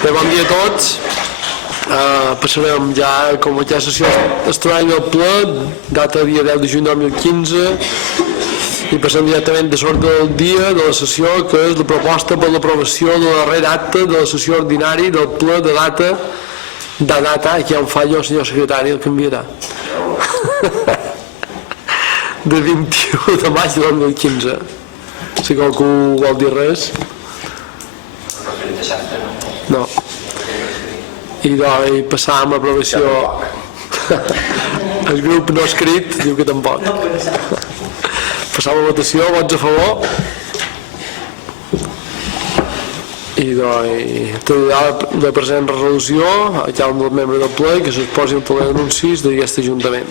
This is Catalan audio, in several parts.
Bé, bon dia a tots. Passarem ja, com ja sessió extraordinària del ple, data dia 10 de juny de 2015, i passem directament de l'ordre del dia de la sessió, que és la proposta per l'aprovació de la darrera acta de la sessió ordinària del ple de data, aquí hi ha un fallo, el senyor secretari el canviarà, de 21 de maig de 2015. Si qualcú vol dir res. No. I passàvem a aprovació. El grup no escrit diu que tampoc. Passàvem a votació, vots a favor. I la present resolució a cada un dels membres del ple que s'exposi el ple d'anuncis d'aquest Ajuntament.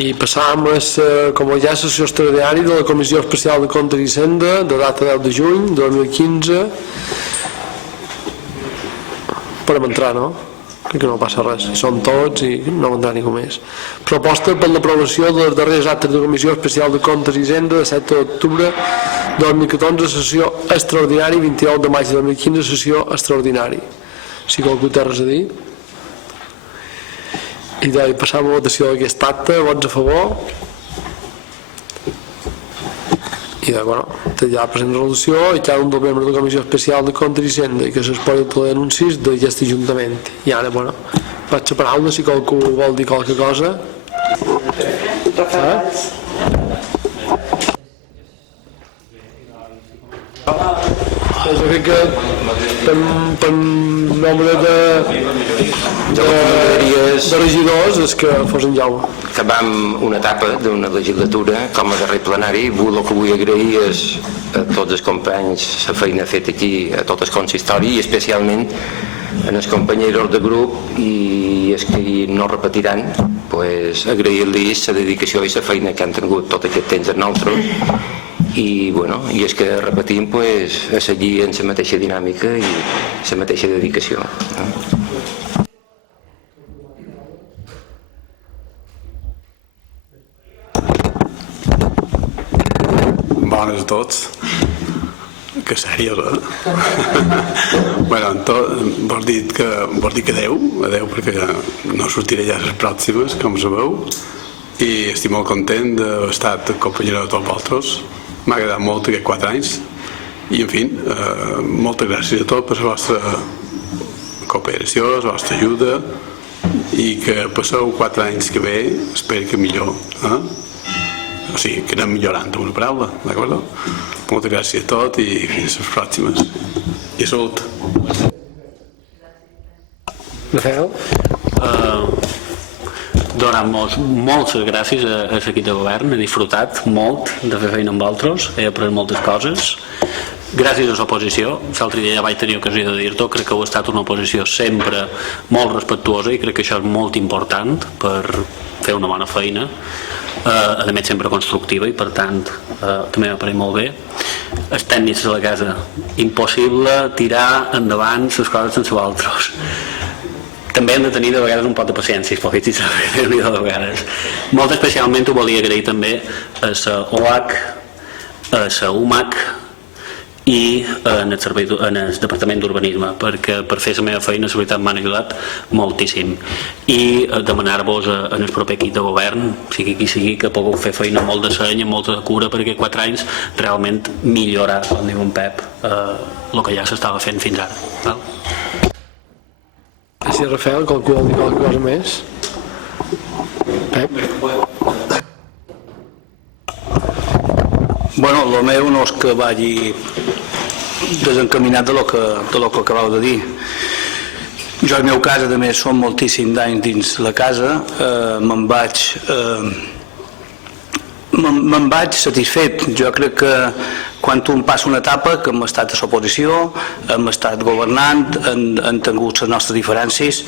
I passàvem com ja a la sessió extraordinària de la Comissió Especial de Comptes i Hisenda de data 10 de juny de 2015. Podem entrar, no? Crec que no passa res, són tots i no vendrà ningú més. Proposta per l'aprovació de les darreres actes de la Comissió Especial de Comptes i Hisenda de 7 d'octubre de 2014, sessió extraordinària, 29 de maig de 2015, sessió extraordinària. Si qualcú té res a dir. I passam a votació d'aquest acte, vots a favor. I té ja la present resolució i cada un dels membres de la Comissió Especial de Comptes i Hisenda i que s'exposi el ple d'anuncis d'aquest Ajuntament. I ara, vaig a paraula si qualcú vol dir qualque cosa. Jo crec que per nombre de regidors és que fos en Jaume. Acabam una etapa d'una legislatura com a darrer plenari. El que vull agrair és a tots els companys la feina feta aquí, a tot el consistori i especialment als companys de grup i els que no repetiran, agrair-los la dedicació i la feina que han tingut tot aquest temps amb nosaltres i els que repetim a seguir en la mateixa dinàmica i la mateixa dedicació. Bones a tots. Que sèries, Vols dir que adeu perquè no sortiré ja a les pròximes, com sabeu, i estic molt content d'haver estat companyera de tots vosaltres. M'ha agradat molt aquests 4 anys i, en fi, moltes gràcies a tots per la vostra cooperació, la vostra ajuda i que passeu 4 anys que ve, espero que millor, o sigui, que anem millorant amb una paraula, d'acord? Moltes gràcies a tots i fins a les pròximes. I salut. Rafael? Donar moltes gràcies a l'equip de govern, he disfrutat molt de fer feina amb vosaltres, he après moltes coses. Gràcies a l'oposició, l'altre dia ja vaig tenir ocasió de dir-ho, crec que heu estat una oposició sempre molt respectuosa i crec que això és molt important per fer una bona feina, a més sempre constructiva i per tant també m'apareix molt bé. Els tècnics de la casa, impossible tirar endavant les coses sense vosaltres. També hem de tenir de vegades un pot de paciència, de vegades. Molt especialment ho volia agrair també a la OAC, a la UMAC i en el Departament d'Urbanisme, perquè per fer la meva feina la veritat m'han ajudat moltíssim. I demanar-vos en el proper equip de govern, sigui qui sigui, que pugueu fer feina molt de seny, amb molta cura, perquè 4 anys realment millorar, com diu en Pep, el que ja s'estava fent fins ara. Gràcies, Rafael. Qualcú vol dir qualque cosa més? Pep? El meu no és que vagi desencaminat de lo que acabeu de dir. Jo, al meu cas, a més, som moltíssim d'anys dins la casa, me'n vaig satisfet. Jo crec que quan un passa una etapa que hem estat a l'oposició, hem estat governant, hem tingut les nostres diferències,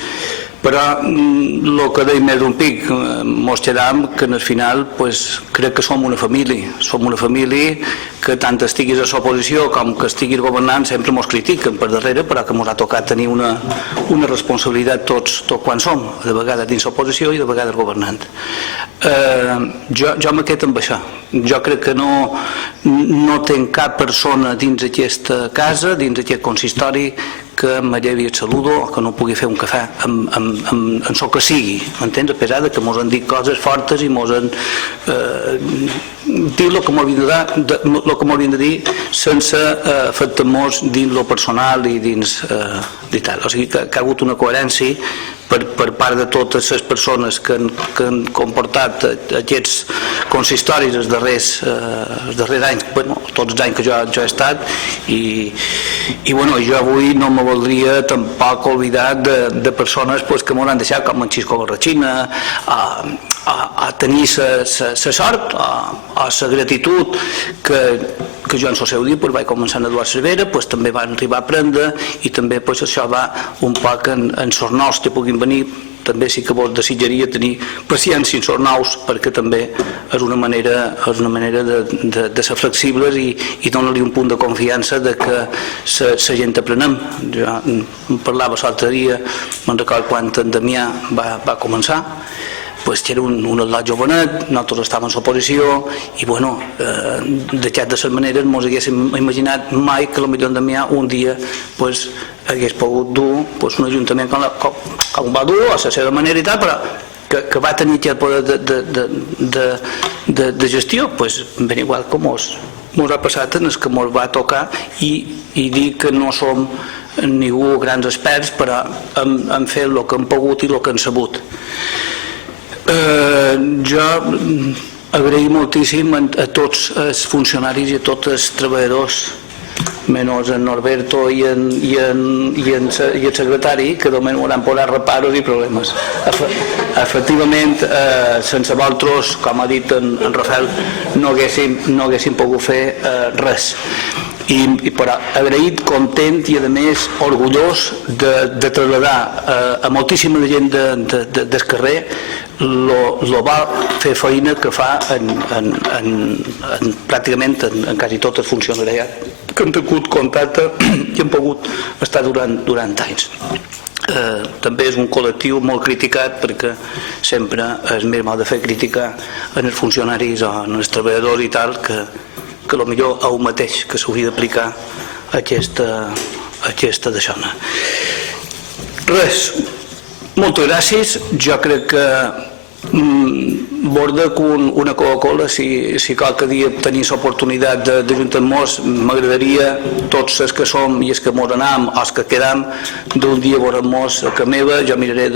però el que deia més d'un pic mos quedam que al final crec que som una família que tant estiguis a l'oposició com que estiguis governant sempre mos critiquen per darrere, però que mos ha tocat tenir una responsabilitat tots quan som, de vegades dins l'oposició i de vegades governant. Jo me quedo amb això. Jo crec que no tinc cap persona dins aquesta casa, dins aquest consistori, que me llevi el saludo o que no pugui fer un cafè amb el que sigui, m'entens? A pesar que mos han dit coses fortes i mos han dit el que m'haurien de dir sense afectar-nos dins lo personal i dins tal. O sigui que ha hagut una coherència per part de totes les persones que han comportat aquests consistoris els darrers anys, tots els anys que jo he estat, i jo avui no me voldria tampoc oblidar de persones que m'ho han deixat, com en Xisco Barratxina, a tenir la sort o la gratitud que jo en el seu dia vaig començar en Eduard Cervera, també van arribar a aprendre, i també això va un poc en els nous que puguin venir. També sí que vos desitjaria tenir paciència en els nous, perquè també és una manera de ser flexibles i donar-li un punt de confiança de que la gent aprenem. Jo parlava l'altre dia, me'n recordo quan en Damià va començar, que era un atleta jovenet, nosaltres estàvem en l'oposició, i d'aquestes maneres ens haguéssim imaginat mai que potser en Damià un dia hagués pogut dur un ajuntament com va dur, a la seva manera i tal, però que va tenir aquest poder de gestió, ben igual com mos ha passat en el que mos va tocar, i dir que no som ningú grans experts, però hem fet el que hem pogut i el que hem sabut. Jo agraïm moltíssim a tots els funcionaris i a tots els treballadors, menys en Norberto i el secretari, que només hauran posat reparos i problemes. Efectivament, sense vosaltres, com ha dit en Rafael, no haguéssim pogut fer res. Però agraït, content i a més orgullós de traslladar a moltíssima gent del carrer lo va fer feina que fa pràcticament en quasi tot el funcionariat que han tingut contacte i han pogut estar durant anys. També és un col·lectiu molt criticat, perquè sempre és més mal de fer crítica en els funcionaris o en els treballadors i tal, que potser a un mateix, que s'hauria d'aplicar aquesta deixona. Res, moltes gràcies. Jo crec que borda que una Coca-Cola, si qualque dia tenim l'oportunitat d'ajuntar-nos, m'agradaria, tots els que som i els que mos anam o els que quedam, d'un dia veurem-nos a casa meva, jo miraré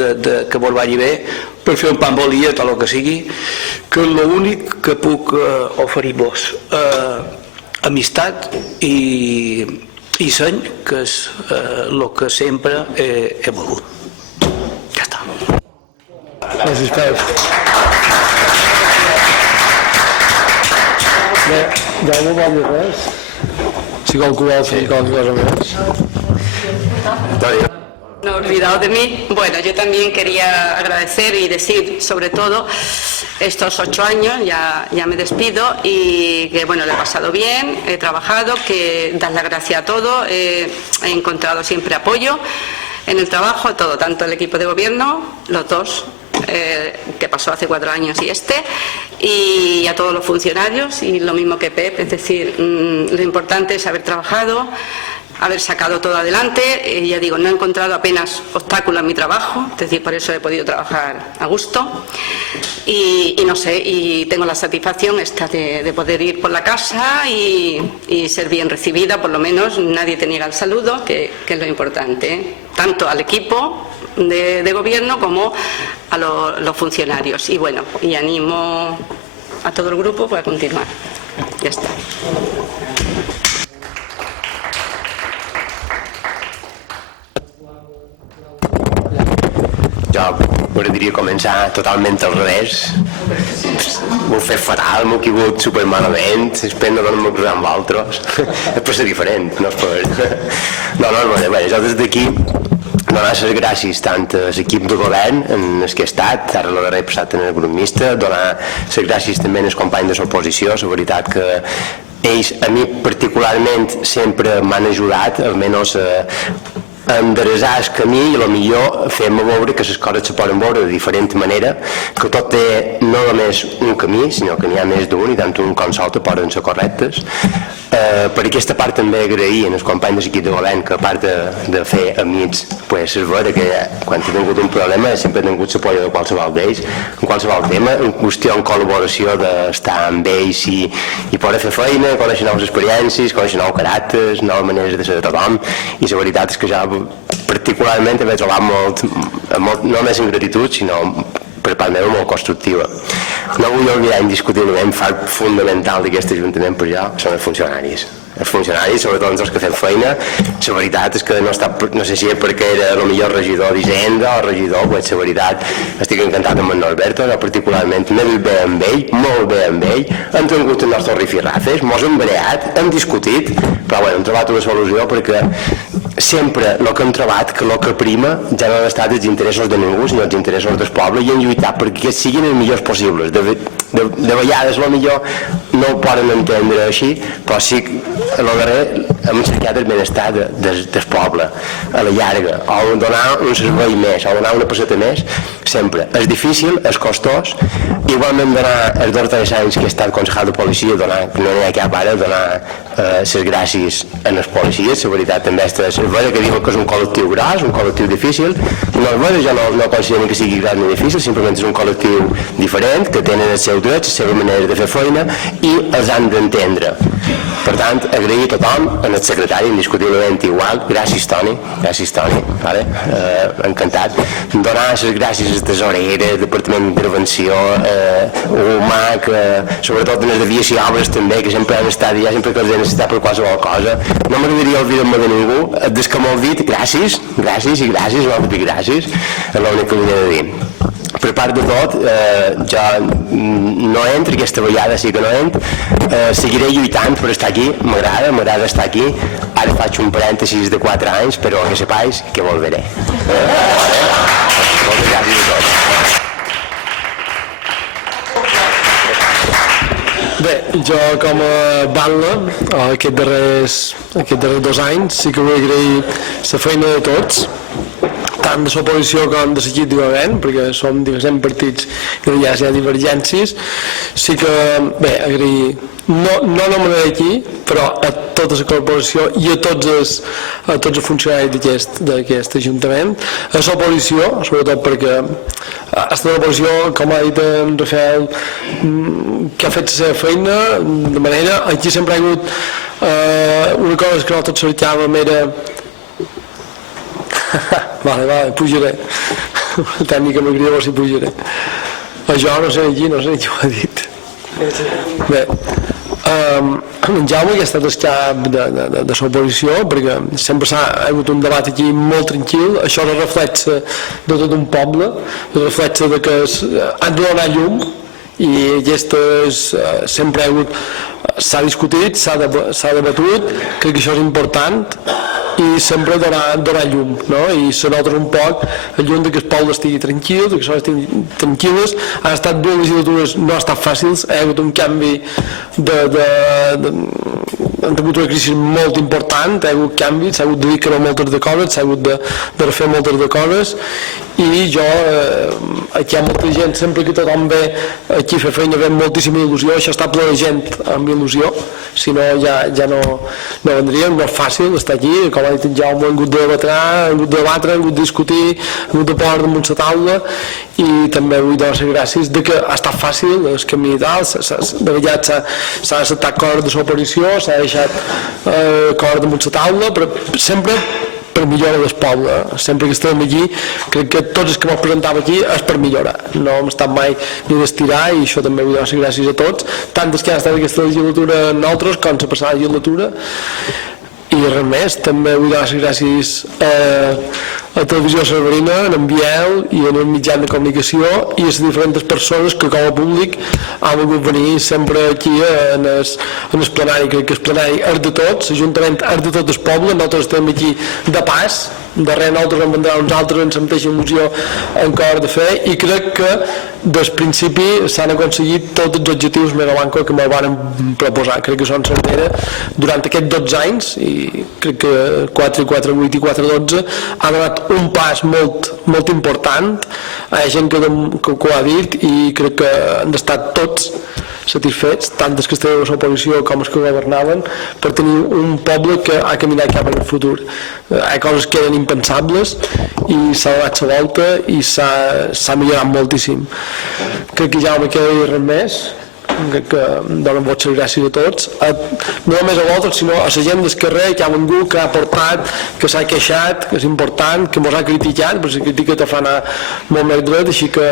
que vos vagi bé, per fer un pa amb oli, tot el que sigui, que l'únic que puc oferir-vos amistat i seny, que és el que sempre he volgut. Ja està. Gràcies, Pep. Bé, ja no vol dir res. Si qualcú vol fer qualque cosa més. No he olvidado de mí. Bueno, yo también quería agradecer y decir, sobre todo, estos 8 años, ya me despido, y que bueno, lo he pasado bien, he trabajado, que dar las gracias a todos, he encontrado siempre apoyo en el trabajo, a todo, tanto el equipo de gobierno, los dos, que pasó hace 4 años y a todos los funcionarios, y lo mismo que Pep, es decir, lo importante es haber trabajado, haber sacado todo adelante. Ya digo, no he encontrado apenas obstáculos en mi trabajo, es decir, por eso he podido trabajar a gusto, y no sé, y tengo la satisfacción esta de poder ir por la casa y ser bien recibida, por lo menos nadie te niega el saludo, que es lo importante, tanto al equipo de gobierno como a los funcionarios. Y bueno, y animo a todo el grupo a continuar. Ya está. Jo m'agradaria començar totalment al revés. M'ho he fet fatal, m'ho he equivocat supermalament, espero no donar-me cruzar amb altres. És per ser diferent, no és per... No, bé, jo des d'aquí donar les gràcies tant a l'equip de govern en el que he estat, ara el darrer passat en el grup mixte, donar les gràcies també als companys de l'oposició, la veritat que ells a mi particularment sempre m'han ajudat, almenys enderesar el camí i potser fem veure que les coses se poden veure de diferent manera, que tot té no només un camí, sinó que n'hi ha més d'un i tant un com l'altre poden ser correctes. Per aquesta part també agrair als companys de l'equip de govern que a part de fer amics, és vera que quan he tingut un problema sempre he tingut l'apoi de qualsevol d'ells, en qualsevol tema, en qüestió en col·laboració d'estar amb ells i poder fer feina, conèixer noves experiències, conèixer nous caràcters, noves maneres de ser de tothom, i la veritat és que jo particularment m'he trobat molt, no només en gratitud, sinó per part meva molt constructiva. No vull oblidar indiscutiblement, part fundamental d'aquest Ajuntament per jo són els funcionaris. Els funcionaris, sobretot els que fem feina, la veritat és que no sé si és perquè era el millor regidor d'Hisenda o regidor, pues la veritat estic encantat amb en Norberto, jo particularment m'he vist bé amb ell, molt bé amb ell, hem tingut els nostres rifirrafes, mos hem breat, hem discutit, però bueno, hem trobat una solució perquè sempre el que hem trobat que el que prima ja no han estat els interessos de ningú sinó els interessos del poble i hem lluitat perquè siguin els millors possibles. De vegades millor no ho poden entendre així, però sí que a lo darrer hem cercat el benestar del poble a la llarga, o donar un servei més o donar una passeta més sempre. És difícil, és costós, igualment donar els 2 darrers anys que he estat concejal de policia, no n'hi ha cap ara, donar les gràcies als policies, la veritat també és vera que diuen que és un col·lectiu gros, un col·lectiu difícil, no és vera, jo no considero que sigui gros ni difícil, simplement és un col·lectiu diferent, que tenen els seus drets, les seves maneres de fer feina i els han d'entendre. Per tant, agrair a tothom, al secretari indiscutiblement igual, gràcies Toni, encantat, donar les gràcies a la tesorera, al departament d'intervenció, humà, que sobretot en les deviacions i obres també, que sempre han estat allà, sempre que els he necessitat per qualsevol cosa. No m'agradaria oblidar-me de ningú, des que m'ho heu dit, gràcies, molt de gràcies, és l'únic que li he de dir. Per part de tot, jo no entro, aquesta vegada sí que no entro, seguiré lluitant per estar aquí, m'agrada estar aquí, ara faig un parèntesis de 4 anys, però que sepais que volveré. Moltes gràcies a tots. Bé, jo com a batlle, aquests darrers 2 anys, sí que vull agrair la feina de tots, tant de l'oposició com de l'equip de govern, perquè som diversos partits i hi ha divergències. Sí que, bé, agrair, no només aquí, però a tota la corporació i a tots els funcionaris d'aquest Ajuntament, a l'oposició, sobretot perquè aquesta oposició, com ha dit en Rafael, que ha fet la seva feina, de manera, aquí sempre ha hagut una cosa que nosaltres cercàvem era vale, pujaré. La tècnica m'agrada veure si pujaré. Jo no sé qui ho ha dit. Bé, en Jaume, que ha estat el cap de l'oposició, perquè sempre ha hagut un debat aquí molt tranquil, això és reflex de tot un poble, és reflex de que han de donar llum, i sempre s'ha discutit, s'ha debatut, crec que això és important, i sempre donar llum, no? I se nota un poc el llum que el poble estigui tranquil, que les coses estiguin tranquil·les. Han estat 2 legislatures, no ha estat fàcils, ha hagut un canvi han tingut una crisi molt important, ha hagut canvis, s'ha hagut de dir que no moltes de coses, s'ha hagut de refer moltes de coses, i jo, aquí hi ha molta gent, sempre que tothom ve aquí a fer feina, ve amb moltíssima il·lusió, això està ple de gent amb il·lusió, si no ja no vendríem, no és fàcil estar aquí, com ha dit en Jaume, hem hagut de debatre, hem hagut de discutir, hem hagut de posar damunt la taula, i també vull donar les gràcies de que ha estat fàcil, el camí i tal, de veritat s'ha acceptat coses de l'oposició, s'ha deixat coses damunt la taula, però sempre per millorar del poble. Sempre que estem aquí, crec que tots els que m'ho presentava aquí és per millorar. No hem estat mai ni d'estirar, i això també vull donar les gràcies a tots, tant els que han estat aquesta legislatura nosaltres com la passada legislatura. I res més, també vull donar les gràcies a a Televisió Cerverina, en Biel i en el mitjà de comunicació i a les diferents persones que com a públic han volgut venir sempre aquí en el plenari. Crec que el plenari és de tots, l'Ajuntament és de tot el poble, nosaltres estem aquí de pas, darrere nosaltres en vendrà uns altres en la mateixa il·lusió encara de fer, i crec que des principi s'han aconseguit tots els objectius Megabanco que me van proposar. Crec que són certera durant aquests 12 anys, i crec que 4, 4, 8 i 4, 12 ha donat un pas molt important. Hi ha gent que ho ha dit i crec que han d'estar tots satisfets, tant els que estaven a l'oposició com els que governaven, per tenir un poble que ha caminat cap en el futur. Hi ha coses que eren impensables i s'ha donat la volta i s'ha millorat moltíssim. Crec que ja no me queda dir res més. Crec que donen moltes gràcies a tots, no només a vosaltres sinó a la gent del carrer que ha vingut, que ha portat, que s'ha queixat, que és important, que ens ha criticat, perquè la crítica te fa anar molt més dret, així que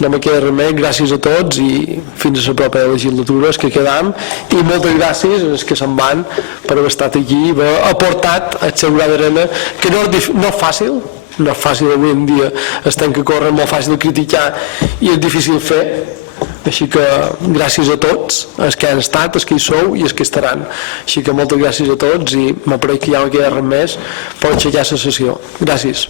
no me queda res més. Gràcies a tots i fins a la propera legislatura, els que quedam, i moltes gràcies als que se'n van per haver estat aquí i haver aportat el seu gra d'arena, que no és fàcil. No és fàcil avui en dia, es tem que córrer, molt fàcil de criticar i és difícil fer. Així que gràcies a tots, els que han estat, els que hi sou i els que estaran. Així que moltes gràcies a tots i m'apareix que ja no queda res més per aixecar la sessió. Gràcies.